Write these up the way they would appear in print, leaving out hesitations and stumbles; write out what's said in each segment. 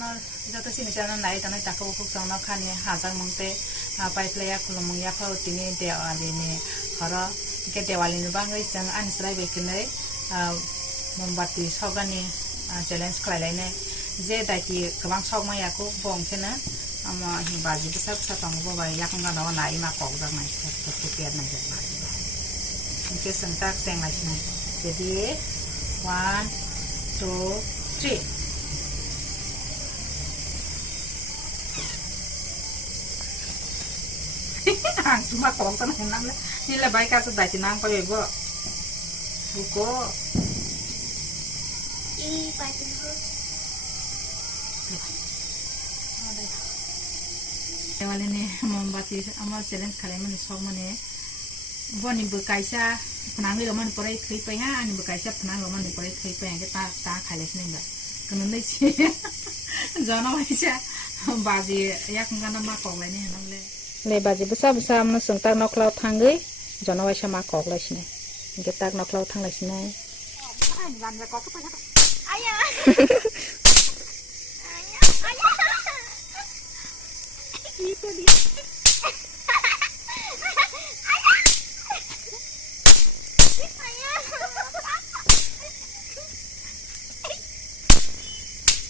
nó cho tôi xin cho nó này cho nó chặt câu cuộc sống nó khăn nhé hạ sang mong tê bay play aku lo mong ya phao tini dia ali ni hara ke dia ali ni bang guys yang an srai be kene mombati sogani challenge khlai lai ne je da ki kabang sok ma ya ko bong chena ama hi baji bisa bisa tong bo bai yak nga no nai ma kok jang nai ko tiar nai ja ma ke sentak seng lai nai jadi 1 2 3 cuma kong kan henang ni le bai ka sa dai tinang pa bebo buko ini pasin ho wale ne mombati amar challenge khale mani sok mane boni bu kaisa phnang lo man pore khri pa ha ani bu kaisa phnang lo man pore khri pa ke ta khale sne ba kan nei chi jana waisa baji yak ngana ma kong lai ne hanang le baji besar besar mana sengtak noklau tanggai jana waisa ma kok lai sne ke tak noklau thang lai sne ayah itu dia ayah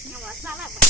nggak masalah Pak.